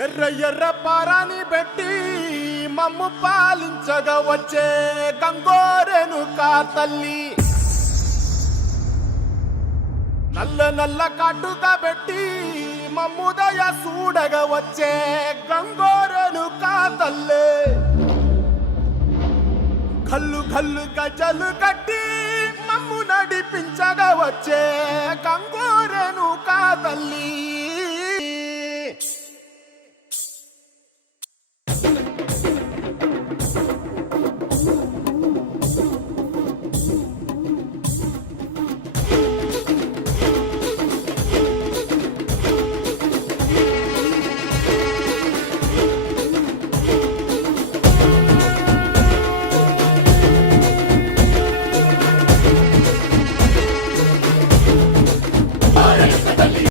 ఎర్ర ఎర్ర పారాని పెట్టి మమ్ము పాలించగా వచ్చే గంగోరెనుకా తల్లి, నల్ల నల్ల కాటుగా పెట్టి మమ్ముదయ చూడగా వచ్చే గంగోరెనుకా తల్లి, కల్లు కల్లు గజలు కట్టి మమ్ము నడిపించగా వచ్చే గంగోరెనుకా